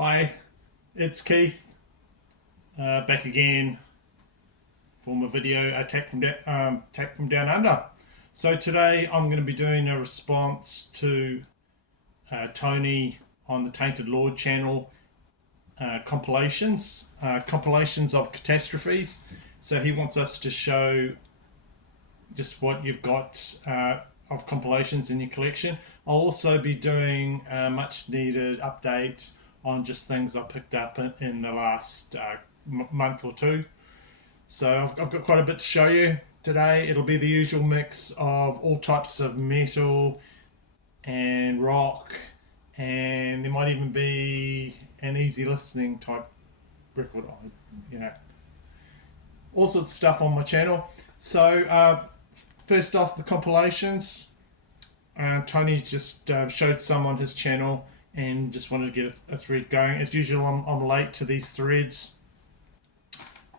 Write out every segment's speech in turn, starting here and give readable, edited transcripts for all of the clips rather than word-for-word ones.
Hi, it's Keith, back again for my video attack from down under. So today I'm going to be doing a response to Tony on the Tainted Lord channel, compilations of catastrophes. So he wants us to show just what you've got of compilations in your collection. I'll also be doing a much needed update on just things I picked up in the last month or two. So I've got quite a bit to show you today. It'll be the usual mix of all types of metal and rock, and there might even be an easy listening type record, you know, all sorts of stuff on my channel. So first off, the compilations. Tony just showed some on his channel and just wanted to get a thread going. As usual, I'm late to these threads.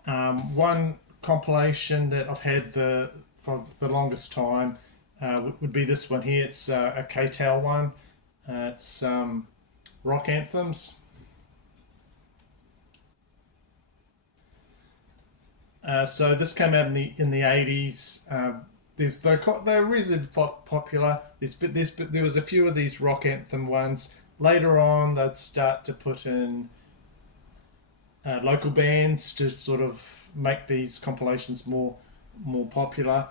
One compilation that I've had for the longest time would be this one here. It's a K-Tail one. It's rock anthems. So this came out in the 80s. They're reasonably popular. There was a few of these rock anthem ones. Later on, they'd start to put in local bands to sort of make these compilations more popular.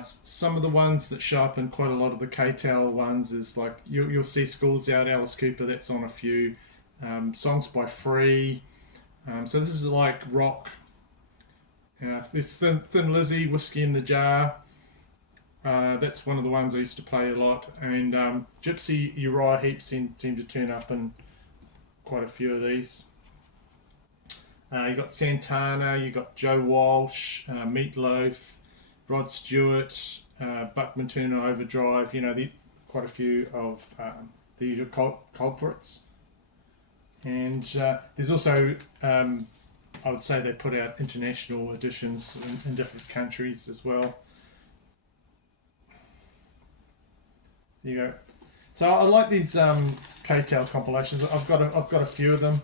Some of the ones that show up in quite a lot of the K-Tail ones is like you'll see Schools Out, Alice Cooper. That's on a few. Songs by Free. So this is like rock. There's Thin Lizzy, Whiskey in the Jar. That's one of the ones I used to play a lot. And Gypsy Uriah Heep seemed to turn up in quite a few of these. You got Santana, you got Joe Walsh, Meatloaf, Rod Stewart, Buckman Turner Overdrive. You know, quite a few of the usual culprits. And there's also I would say they put out international editions in different countries as well. There you go. So I like these K-Tail compilations. I've got a few of them.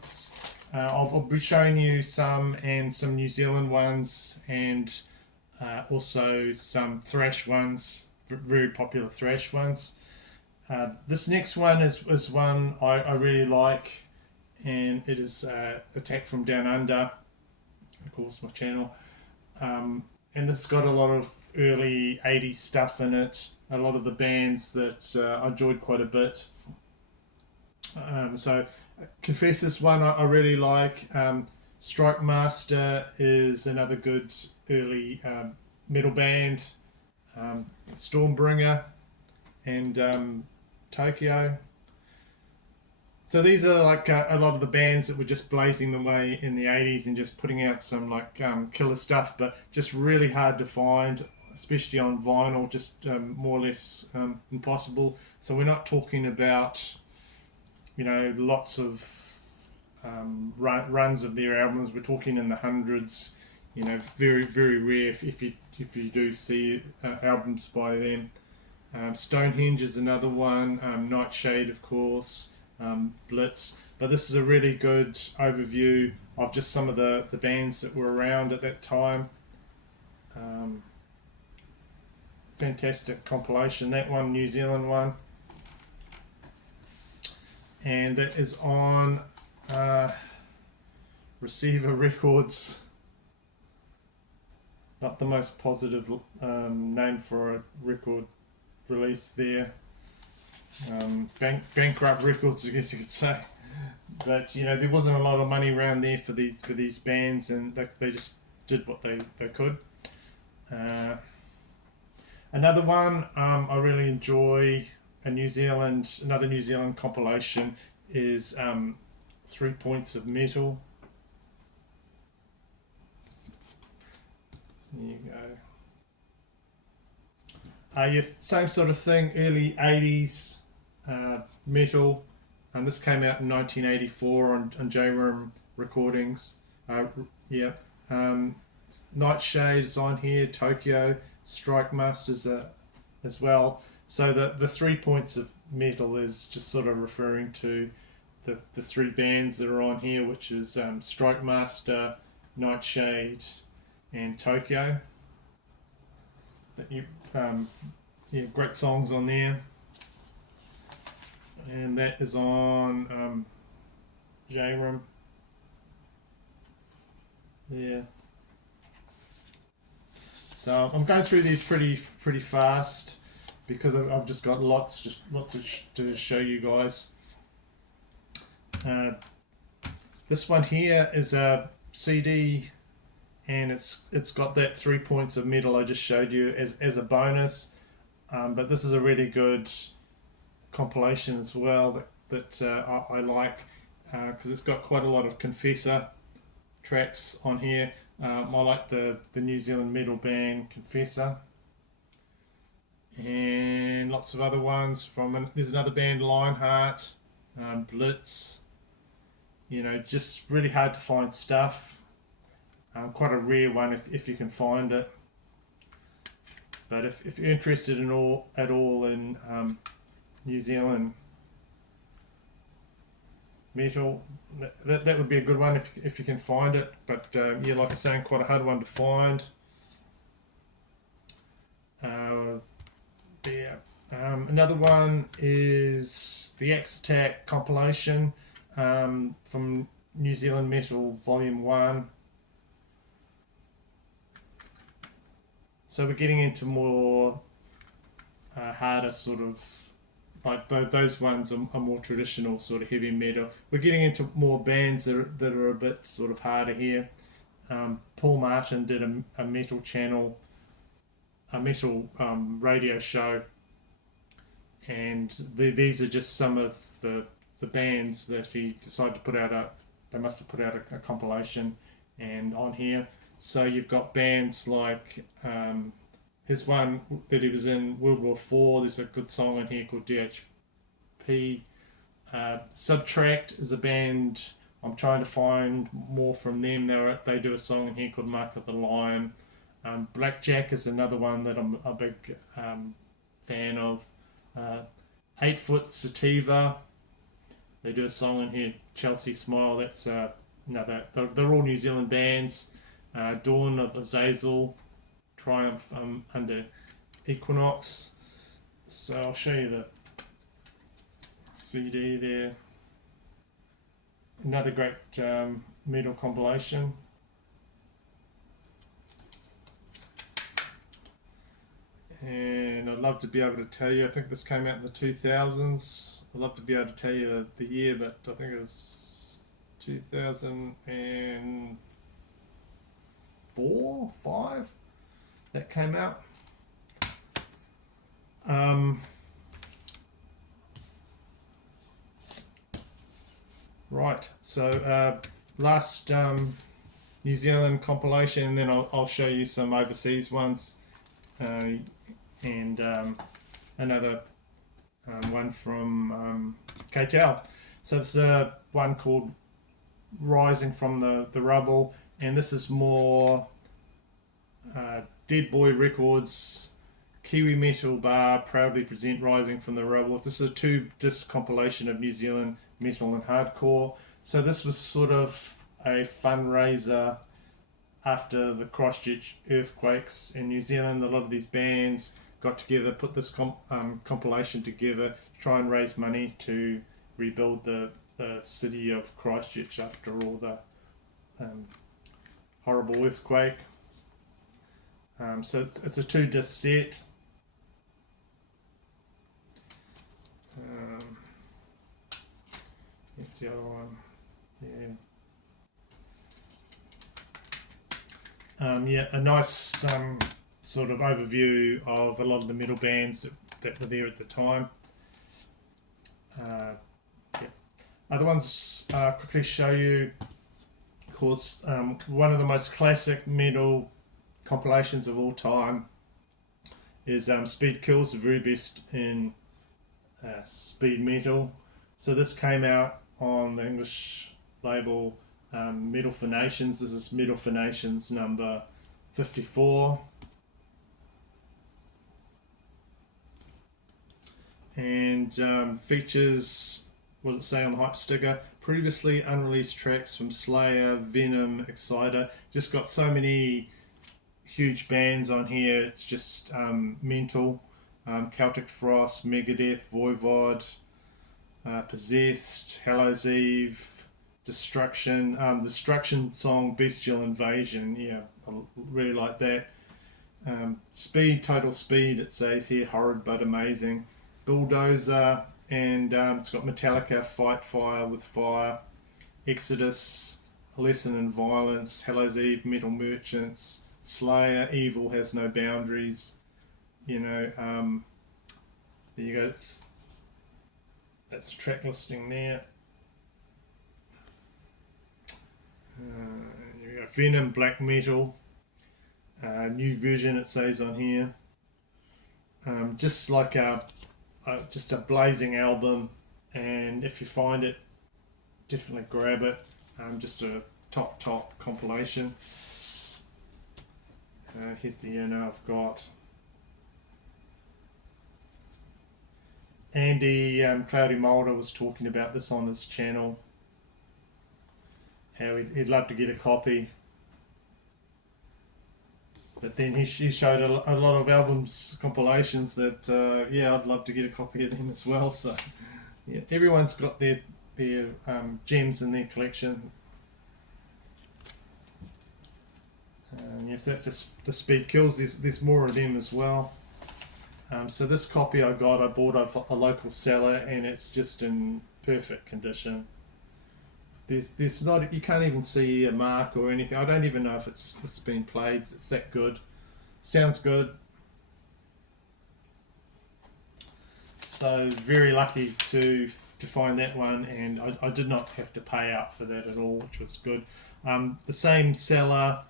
I'll be showing you some New Zealand ones, and also some thrash ones, very popular thrash ones. This next one is one I really like, and it is Attack from Down Under, of course, my channel. And it's got a lot of early 80s stuff in it, a lot of the bands that I enjoyed quite a bit. So Confess is one I really like. Strike Master is another good early metal band. Stormbringer and Tokyo. So these are like a lot of the bands that were just blazing the way in the 80s and just putting out some like killer stuff, but just really hard to find, especially on vinyl, just more or less impossible. So we're not talking about, you know, lots of runs of their albums. We're talking in the hundreds. You know, very very rare if you do see albums by them. Stonehenge is another one. Nightshade, of course. Blitz, but this is a really good overview of just some of the bands that were around at that time. Fantastic compilation, that one, New Zealand one, and that is on Receiver Records. Not the most positive name for a record release there. Bankrupt Records, I guess you could say. But you know, there wasn't a lot of money around there for these bands, and they just did what they could. Another one I really enjoy, another New Zealand compilation is 3 Points of Metal. There you go. Yes, same sort of thing, early 80s metal, and this came out in 1984 on J-Room Recordings. Nightshade is on here, Tokyo, Strike Masters as well. So the 3 points of metal is just sort of referring to the three bands that are on here, which is Strike Master, Nightshade, and Tokyo. But you, yeah, great songs on there. And that is on J-Rim. Yeah. So I'm going through these pretty fast because I've just got lots to show you guys. This one here is a CD, and it's got that 3 points of metal I just showed you as a bonus. But this is a really good compilation as well that I like because it's got quite a lot of Confessor tracks on here. I like the New Zealand metal band Confessor, and lots of other ones from. There's another band, Lionheart, Blitz. You know, just really hard to find stuff. Quite a rare one if you can find it. But if you're interested in at all in New Zealand metal, that would be a good one if you can find it. But yeah, like I was saying, quite a hard one to find. Yeah. Another one is the Axe Attack compilation from New Zealand Metal Volume 1. So we're getting into more harder sort of, like those ones are more traditional sort of heavy metal. We're getting into more bands that are a bit sort of harder here. Paul Martin did a metal channel, a metal radio show, and these are just some of the bands that he decided to put out they must have put out a compilation and on here. So you've got bands like his one that he was in World War IV. There's a good song in here called DHP. Subtract is a band. I'm trying to find more from them. They do a song in here called Mark of the Lion. Blackjack is another one that I'm a big fan of. 8 Foot Sativa. They do a song in here, Chelsea Smile. That's no, they're all New Zealand bands. Dawn of Azazel, Triumph under Equinox. So I'll show you the CD there. Another great metal compilation. And I'd love to be able to tell you, I think this came out in the 2000s. I'd love to be able to tell you the year, but I think it was 2004, 5 that came out. Right, so last New Zealand compilation, and then I'll show you some overseas ones, and another one from KTL. So it's one called Rising from the Rubble, and this is more Dead Boy Records, Kiwi Metal Bar proudly present Rising from the Rubble. This is a 2-disc compilation of New Zealand metal and hardcore. So this was sort of a fundraiser after the Christchurch earthquakes in New Zealand. A lot of these bands got together, put this compilation together to try and raise money to rebuild the city of Christchurch after all the horrible earthquake. So it's a 2-disc set. It's the other one. Yeah. A nice sort of overview of a lot of the metal bands that were there at the time. Yeah. Other ones quickly show you. Of course, one of the most classic metal compilations of all time is Speed Kills, the very best in speed metal. So this came out on the English label Metal for Nations. This is Metal for Nations number 54. And features what does it say on the hype sticker? Previously unreleased tracks from Slayer, Venom, Exciter. Just got so many huge bands on here. It's just mental. Celtic Frost, Megadeth, Voivod, Possessed, Hallows Eve, Destruction. Destruction song, Bestial Invasion. Yeah, I really like that. Speed, Total Speed, it says here, horrid but amazing. Bulldozer, and it's got Metallica, Fight Fire with Fire, Exodus, A Lesson in Violence, Hallows Eve, Metal Merchants, Slayer, Evil Has No Boundaries. You know, there you go. That's track listing there. Here we go. Venom, Black Metal, new version it says on here. Just like just a blazing album, and if you find it, definitely grab it. Just a top compilation. Here's the I've got Andy Cloudy Mulder was talking about this on his channel. How he'd love to get a copy, but then he showed a lot of albums compilations that yeah, I'd love to get a copy of them as well. So yeah, everyone's got their gems in their collection. Yes, that's the Speed Kills. There's more of them as well. So this copy I bought off a local seller, and it's just in perfect condition. There's not, you can't even see a mark or anything. I don't even know if it's been played. It's that good. Sounds good. So very lucky to find that one, and I did not have to pay out for that at all, which was good. The same seller,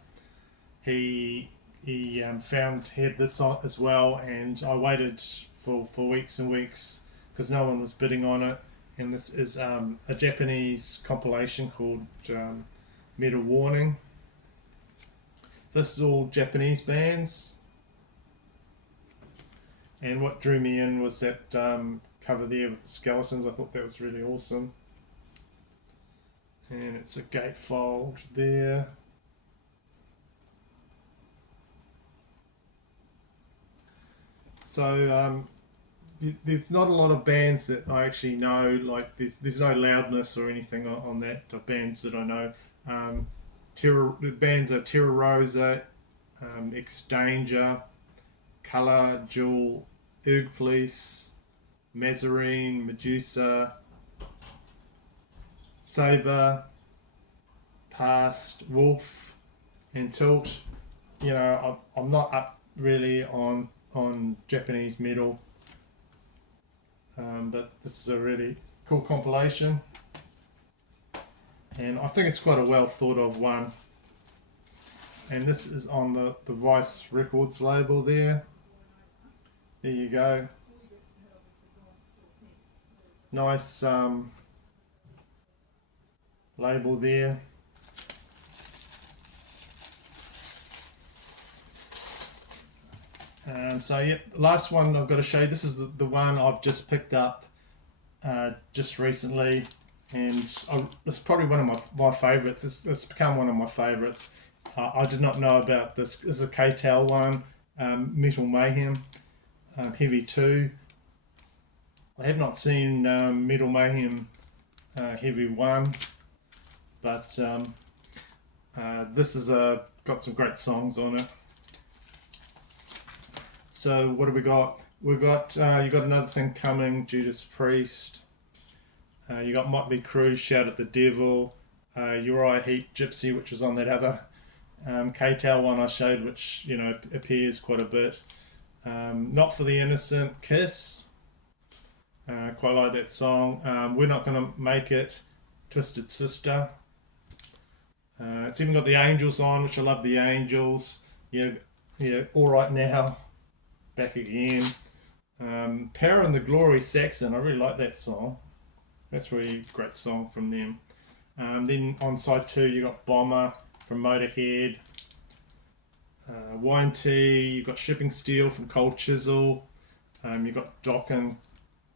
he had this as well, and I waited for weeks and weeks because no one was bidding on it. And this is a Japanese compilation called Metal Warning. This is all Japanese bands, and what drew me in was that cover there with the skeletons. I thought that was really awesome. And it's a gatefold there. So there's not a lot of bands that I actually know. Like there's no loudness or anything on that of bands that I know. The bands are Terra Rosa, Ex Danger, Colour, Jewel, Erg Police, Mazarine, Medusa, Saber, Past, Wolf, and Tilt. You know, I'm not up really on Japanese metal, but this is a really cool compilation, and I think it's quite a well thought of one. And this is on the Vice Records label there. There you go. Nice label there. So yeah, the last one I've got to show you. This is the one I've just picked up just recently, and it's probably one of my favourites. It's become one of my favourites. I did not know about this. This is a K-Tel one, Metal Mayhem, Heavy 2. I have not seen Metal Mayhem Heavy 1, but this is got some great songs on it. So what do we got? We've got you got Another Thing Coming, Judas Priest. You got Motley Crue, Shout at the Devil. Uriah Heep, Gypsy, which was on that other K-Tel one I showed, which appears quite a bit. Not for the Innocent, Kiss. Quite like that song. We're Not Gonna Make It, Twisted Sister. It's even got the Angels on, which I love the Angels. Yeah, All Right Now, Back Again. Power and the Glory, Saxon. I really like that song. That's a really great song from them. Then on side 2 you got Bomber from Motorhead. Wine Tea, you've got Shipping Steel from Cold Chisel. You've got Dokken,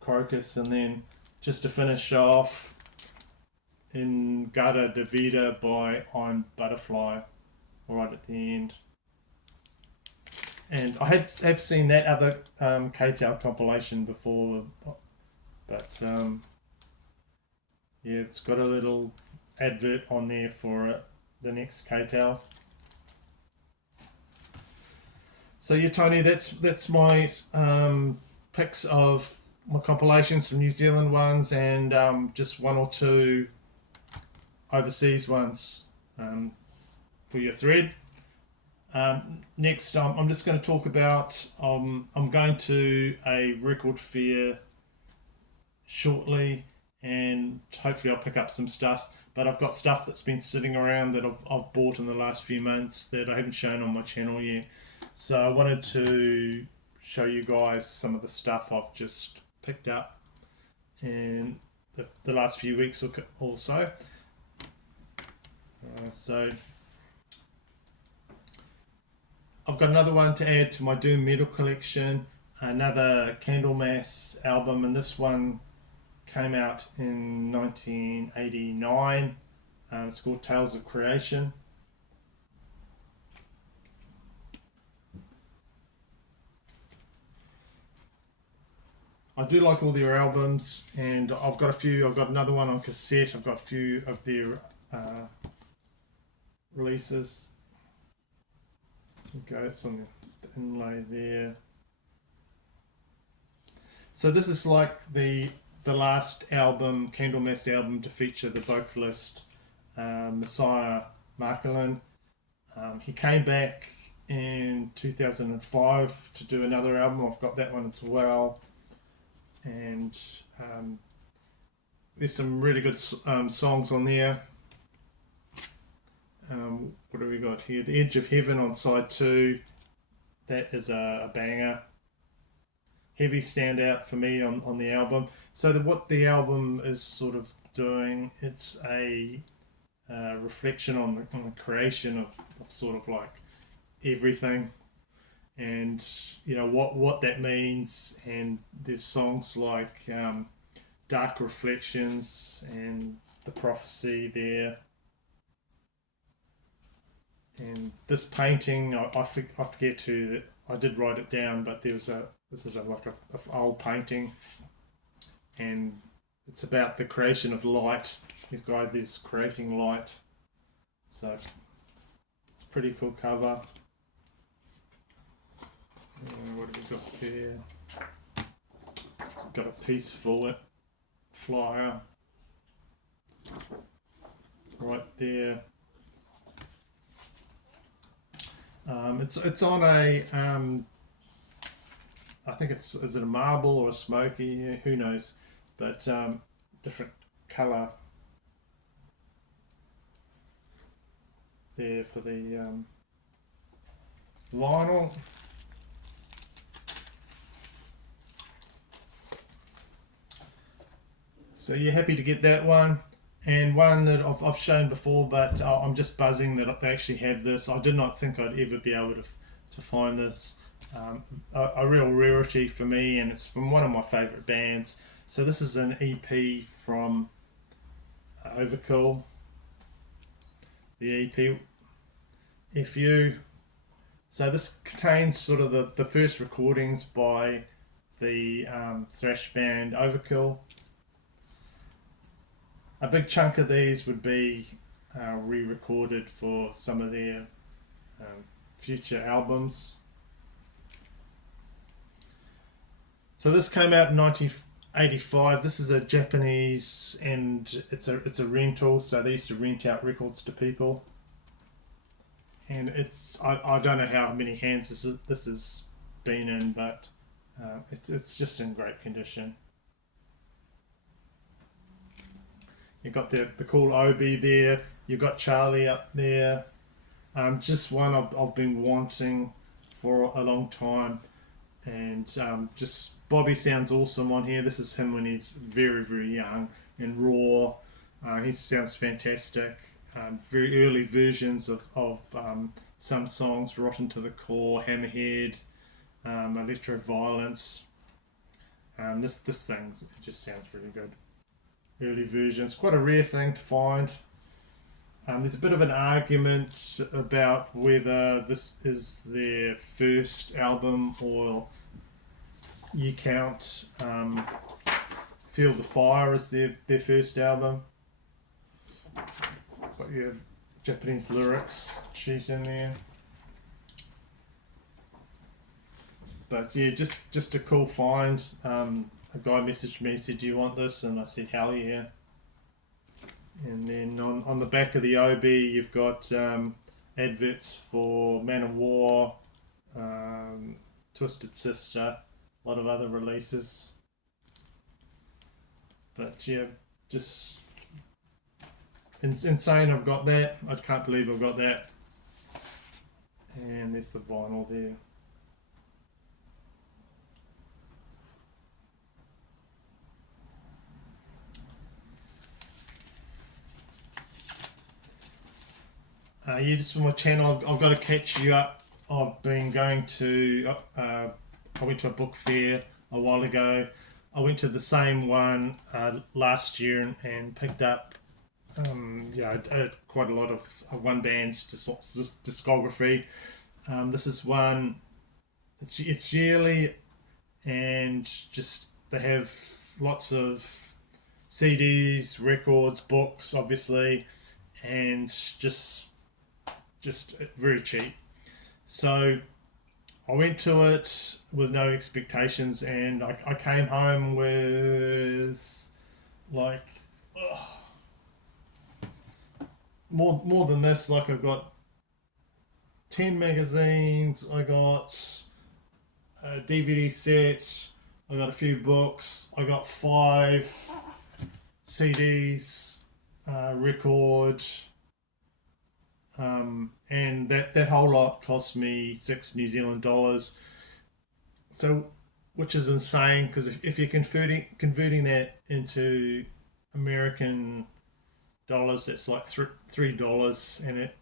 Crocus, and then just to finish off, In Gada de Vida by I'm Butterfly, right at the end. And I have seen that other K-Tel compilation before, but yeah, it's got a little advert on there for it, the next K-Tel. So yeah, Tony, that's my picks of my compilations, some New Zealand ones, and just one or two overseas ones for your thread. Next, I'm just going to talk about. I'm going to a record fair shortly, and hopefully I'll pick up some stuff. But I've got stuff that's been sitting around that I've bought in the last few months that I haven't shown on my channel yet. So I wanted to show you guys some of the stuff I've just picked up in the last few weeks also. So I've got another one to add to my Doom Metal collection, another Candlemass album, and this one came out in 1989. It's called Tales of Creation. I do like all their albums, and I've got a few. I've got another one on cassette. I've got a few of their releases. Okay, it's on the inlay there. So this is like the last album, Candlemass album, to feature the vocalist Messiah Markelin. He came back in 2005 to do another album. I've got that one as well. And there's some really good songs on there. What do we got here? The Edge of Heaven on side 2. That is a banger. Heavy standout for me on the album. So what the album is sort of doing, it's a reflection on the creation of sort of like everything, and you know what that means. And there's songs like Dark Reflections and The Prophecy there. And this painting, I forget to, I did write it down, but this is like a old painting, and it's about the creation of light. This guy is creating light, so it's a pretty cool cover. What have we got there? Got a peaceful flyer right there. It's on a I think is it a marble or a smoky? Who knows? But different colour there for the vinyl. So you're happy to get that one. And one that I've shown before, but I'm just buzzing that they actually have this. I did not think I'd ever be able to find this. A real rarity for me, and it's from one of my favourite bands. So this is an EP from Overkill. The EP, FU. So this contains sort of the first recordings by the thrash band Overkill. A big chunk of these would be re-recorded for some of their future albums. So this came out in 1985. This is a Japanese, and it's a rental. So they used to rent out records to people. And I don't know how many hands this has been in, but it's just in great condition. You've got the cool Obi there. You've got Charlie up there. Just one I've been wanting for a long time. And just Bobby sounds awesome on here. This is him when he's very, very young and raw. He sounds fantastic. Very early versions of some songs, Rotten to the Core, Hammerhead, Electro Violence. This thing just sounds really good. early versions. Quite a rare thing to find. There's a bit of an argument about whether this is their first album or you count Feel the Fire as their first album. But you have Japanese lyrics sheet in there. But yeah, just a cool find. A guy messaged me, said, "Do you want this?" And I said, "Hell yeah." And then on the back of the OB, you've got adverts for Man of War, Twisted Sister, a lot of other releases. But yeah, just insane. I've got that. I can't believe I've got that. And there's the vinyl there. Yeah, just for my channel, I've got to catch you up. I've been going to, I went to a book fair a while ago. I went to the same one last year and picked up, quite a lot of one band's discography. This is one, it's yearly, and just they have lots of CDs, records, books, obviously, and just very cheap. So I went to it with no expectations, and I came home with like more than this. Like I've got 10 magazines, I got a DVD set, I got a few books, I got 5 CDs, record. And that whole lot cost me $6 New Zealand. So, which is insane because if you're converting that into American dollars, that's like $3, and it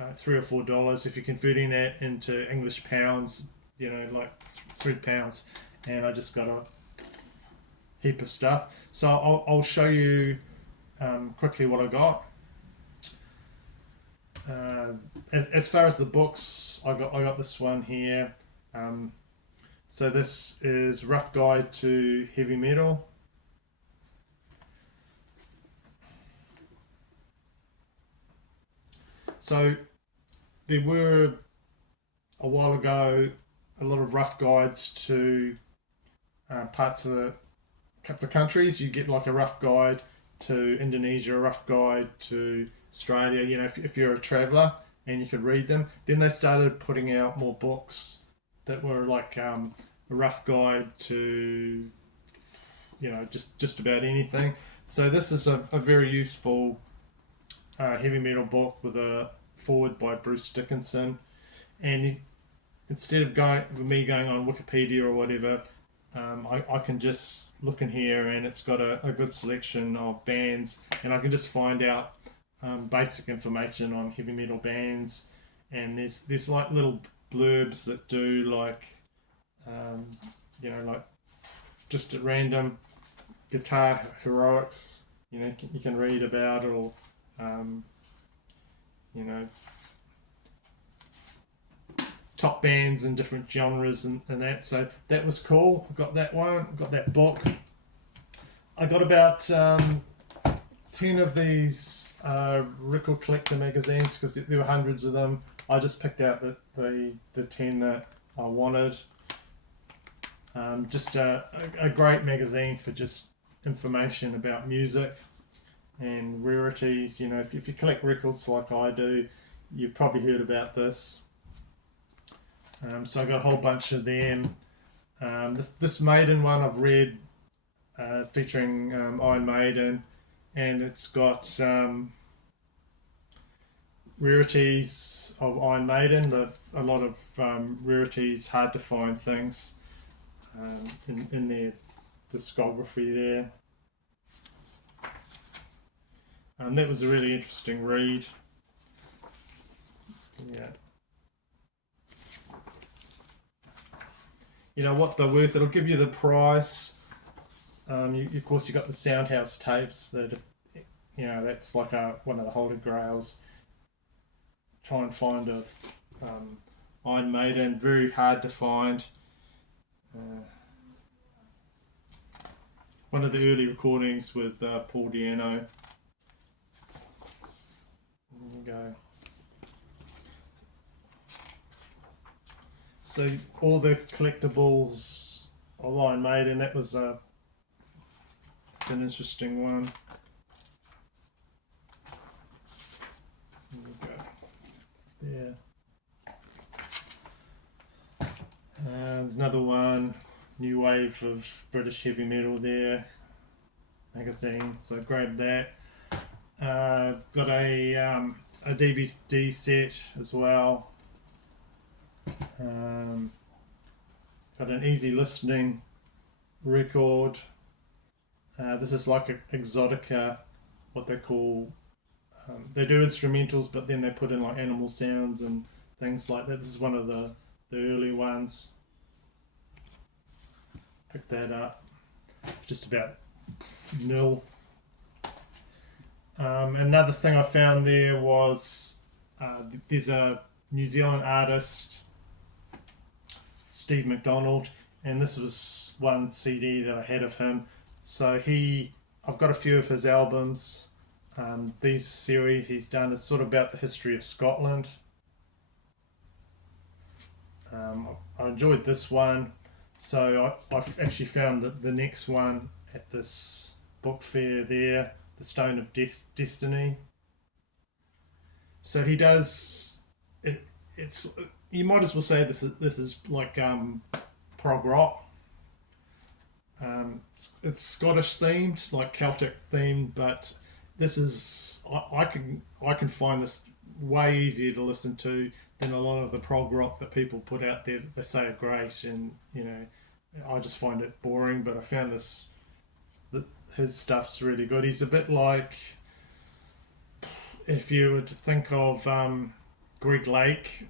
$3 or $4. If you're converting that into English pounds, like £3. And I just got a heap of stuff. So I'll show you quickly what I got. As far as the books, I got this one here. So this is Rough Guide to Heavy Metal. So there were a while ago a lot of rough guides to parts of the countries. You get like a rough guide to Indonesia, a rough guide to Australia, if you're a traveller, and you could read them. Then they started putting out more books that were like a rough guide to, just about anything. So this is a very useful heavy metal book with a foreword by Bruce Dickinson. And instead of going on Wikipedia or whatever, I can just look in here, and it's got a good selection of bands, and I can just find out basic information on heavy metal bands. And there's like little blurbs that do like like just at random guitar heroics, you can read about, or top bands in different genres and that. So that was cool. I got that one. I got that book. I got about 10 of these record collector magazines because there were hundreds of them. I just picked out the 10 that I wanted. Just a great magazine for just information about music and rarities. If you collect records like I do, you've probably heard about this. So I got a whole bunch of them. This Maiden one I've read, featuring Iron Maiden, and it's got rarities of Iron Maiden, but a lot of rarities, hard to find things in their discography there. That was a really interesting read. Yeah. What they're worth. It'll give you the price. Of course, you got the Soundhouse tapes that, that's like one of the holy grails. Try and find a um, Iron Maiden, very hard to find. Uh, One of the early recordings with Paul Diano. There you go. So all the collectibles of Iron Maiden, that was it's an interesting one. There you go. There. There's another one. New wave of British heavy metal there. Magazine. So grab that. Got a DVD set as well. Got an easy listening record. This is like a Exotica, what they call. They do instrumentals, but then they put in like animal sounds and things like that. This is one of the early ones. Pick that up. Just about nil. Another thing I found there was there's a New Zealand artist, Steve McDonald, and this was one CD that I had of him. So I've got a few of his albums. These series he's done is sort of about the history of Scotland. I enjoyed this one. So I've actually found the next one at this book fair there, The Stone of Destiny. So he does it. It's you might as well say this is like prog rock. It's Scottish themed, like Celtic themed, but this is I can find this way easier to listen to than a lot of the prog rock that people put out there that they say are great, and I just find it boring. But I found his stuff's really good. He's a bit like, if you were to think of Greg Lake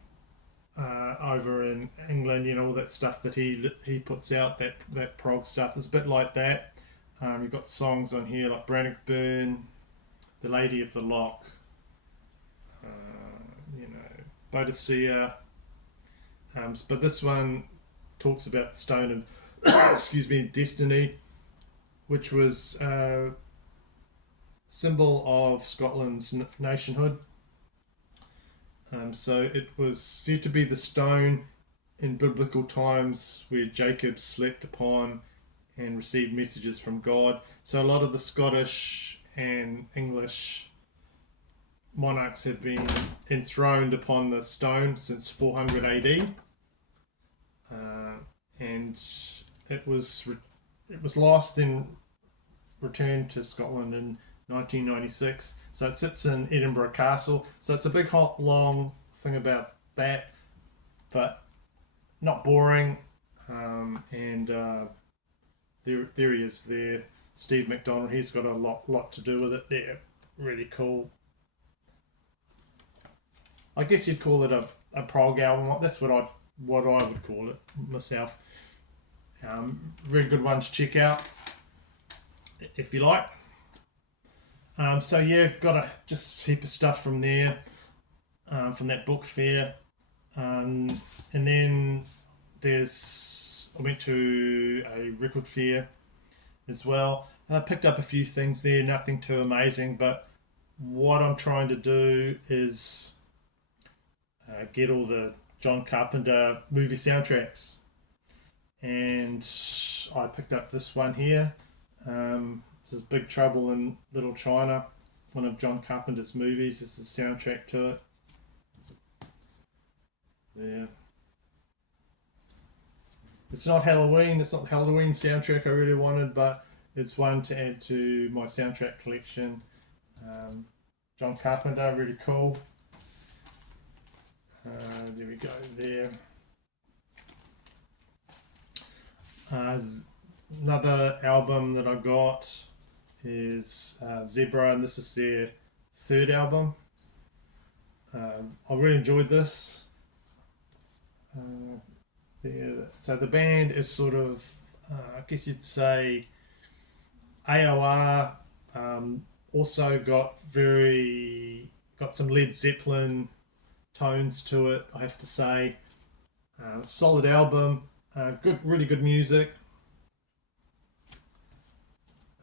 over in England, all that stuff that he puts out, that prog stuff. It's a bit like that. You've got songs on here like Bannockburn, The Lady of the Loch, Bodicea. But this one talks about the Stone of excuse me, Destiny, which was a symbol of Scotland's nationhood. So it was said to be the stone in biblical times where Jacob slept upon and received messages from God. So a lot of the Scottish and English monarchs have been enthroned upon the stone since 400 AD, and it was lost and returned to Scotland in 1996. So it sits in Edinburgh Castle. So it's a big, hot, long thing about that, but not boring. And there he is there, Steve McDonald. He's got a lot to do with it there. Really cool. I guess you'd call it a prog album. That's what I would call it myself. Very good one to check out if you like. So yeah, got a just heap of stuff from there, from that book fair, and then I went to a record fair as well. I picked up a few things there, nothing too amazing, but what I'm trying to do is get all the John Carpenter movie soundtracks, and I picked up this one here. This is Big Trouble in Little China, one of John Carpenter's movies. This is the soundtrack to it. There. It's not Halloween. It's not the Halloween soundtrack I really wanted, but it's one to add to my soundtrack collection. John Carpenter, really cool. There we go. There. Another album that I got is Zebra, and this is their third album. I really enjoyed this. So the band is sort of, I guess you'd say, AOR also got some Led Zeppelin tones to it, I have to say. Solid album, really good music.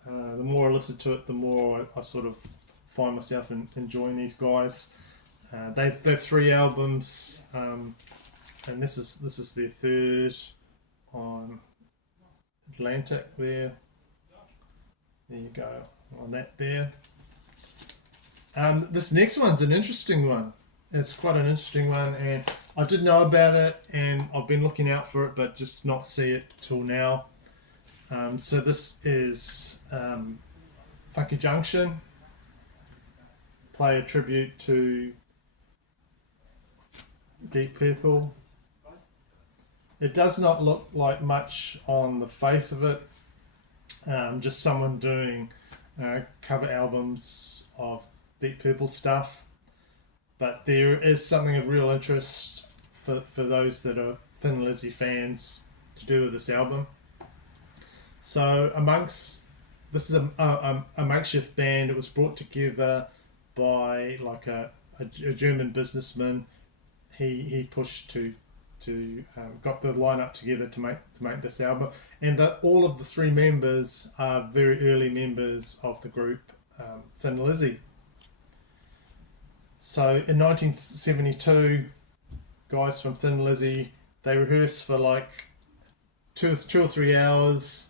The more I listen to it, the more I sort of find myself enjoying these guys. They've 3 albums, and this is their third on Atlantic. There you go on that there. This next one's an interesting one. It's quite an interesting one, and I did know about it, and I've been looking out for it, but just not see it till now. So this is Funky Junction. Play a tribute to Deep Purple. It does not look like much on the face of it. Just someone doing cover albums of Deep Purple stuff. But there is something of real interest for those that are Thin Lizzy fans to do with this album. So this is a makeshift band. It was brought together by like a German businessman. He pushed to got the lineup together to make this album, and all of the 3 members are very early members of the group Thin Lizzy. So in 1972, guys from Thin Lizzy, they rehearsed for like 2 or 3 hours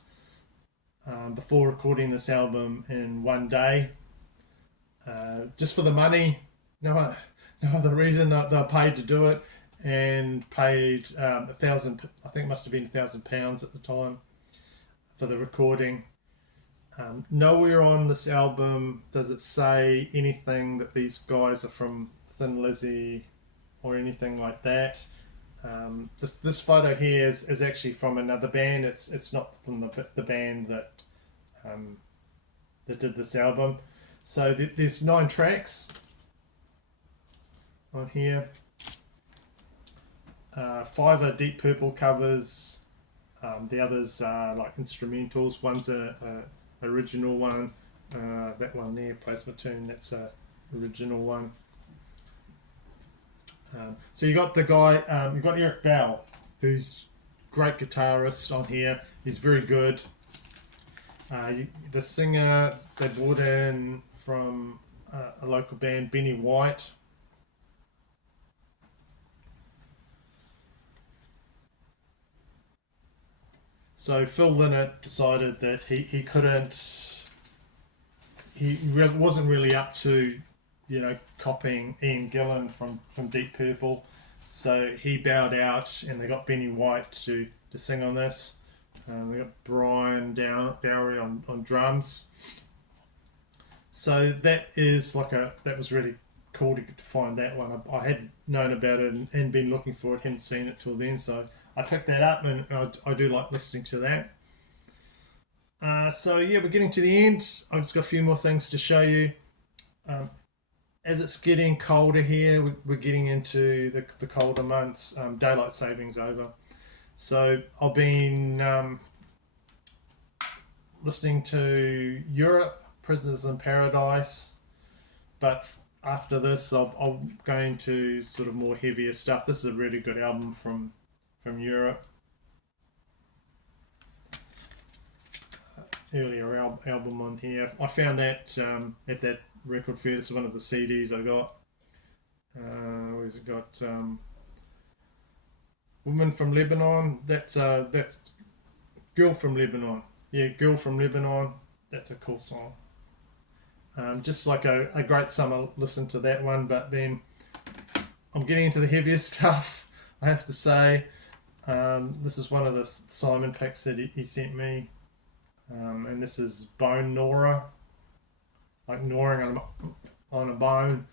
before recording this album in one day, just for the money. No other reason. They're paid to do it, and paid £1,000. I think it must have been £1,000 at the time for the recording. Nowhere on this album does it say anything that these guys are from Thin Lizzy or anything like that. This photo here is actually from another band. It's not from the band that did this album. So there's 9 tracks on here. 5 are Deep Purple covers. The others are like instrumentals. One's a original one. That one there, Plasma Tune, that's a original one. So you got the guy, you got Eric Bell, who's great guitarist on here. He's very good. The singer they brought in from a local band, Benny White. So Phil Lynott decided that he wasn't really up to, copying Ian Gillan from Deep Purple. So he bowed out, and they got Benny White to sing on this. They got Brian Dowry on drums. So that was really cool to find that one. I had known about it and been looking for it, hadn't seen it till then, so I picked that up, and I do like listening to that. So yeah, we're getting to the end. I've just got a few more things to show you. As it's getting colder here, we're getting into the colder months. Daylight saving's over. So I've been listening to Europe, Prisoners in Paradise, but after this I'm going to sort of more heavier stuff. This is a really good album from Europe. Earlier album on here. I found that at that record fair. This is one of the CDs I got. Where's it got? Woman from Lebanon. That's Girl from Lebanon. Yeah, Girl from Lebanon. That's a cool song. Just like a great summer listen to that one, but then I'm getting into the heavier stuff, I have to say. This is one of the Simon picks that he sent me. And this is Bone Gnawer, like gnawing on a bone,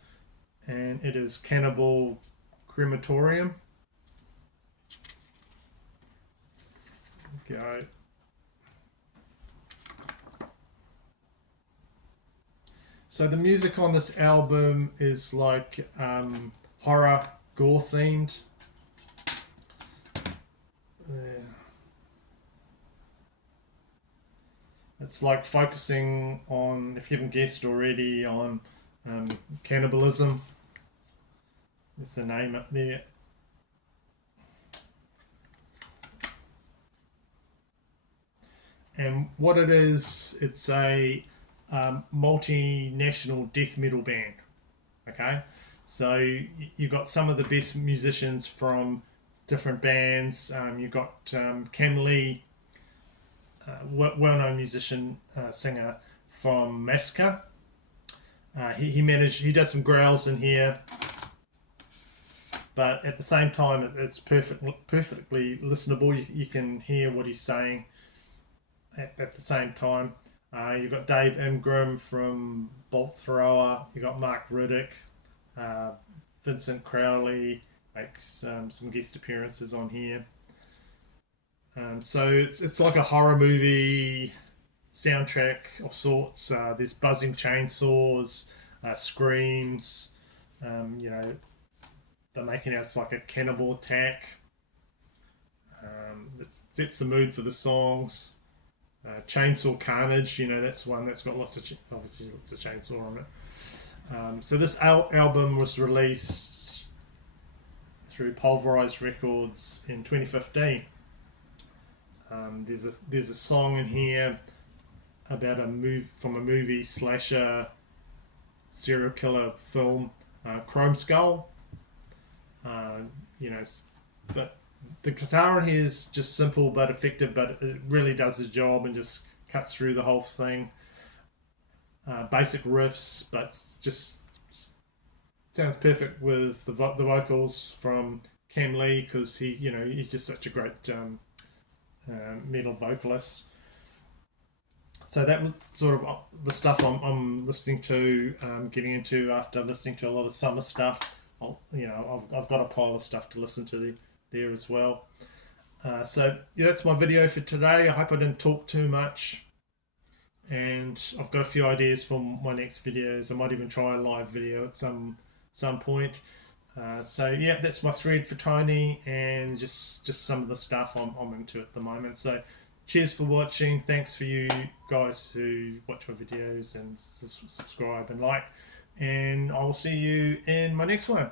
and it is Cannibal Crematorium. Go. So the music on this album is like horror, gore themed. There. It's like focusing on, if you haven't guessed already, on cannibalism. That's the name up there. And what it is, it's a multinational death metal band. Okay, so you got some of the best musicians from different bands. You got Cam Lee, well-known musician, singer from Massacre. He does some growls in here, but at the same time, it's perfectly listenable. You can hear what he's saying at the same time. You've got Dave Ingram from Bolt Thrower. You got Mark Riddick, uh, Vincent Crowley makes some guest appearances on here. So it's like a horror movie soundtrack of sorts. There's buzzing chainsaws, screams. You know, they're making out it's like a cannibal attack. It sets the mood for the songs. Chainsaw Carnage, you know, that's one that's got obviously lots of chainsaw on it. So this album was released through Pulverized Records in 2015. There's a song in here about a movie slasher serial killer film, Chrome Skull. You know, but the guitar in here is just simple but effective, but it really does the job and just cuts through the whole thing. Basic riffs, but just sounds perfect with the vocals from Cam Lee, because he's just such a great metal vocalist. So that was sort of the stuff I'm listening to, getting into after listening to a lot of summer stuff. I've got a pile of stuff to listen to there as well. So yeah, that's my video for today. I hope I didn't talk too much, and I've got a few ideas for my next videos. I might even try a live video at some point. So yeah, that's my thread for Tony, and just some of the stuff I'm into at the moment. So cheers for watching. Thanks for you guys who watch my videos and subscribe and like, and I will see you in my next one.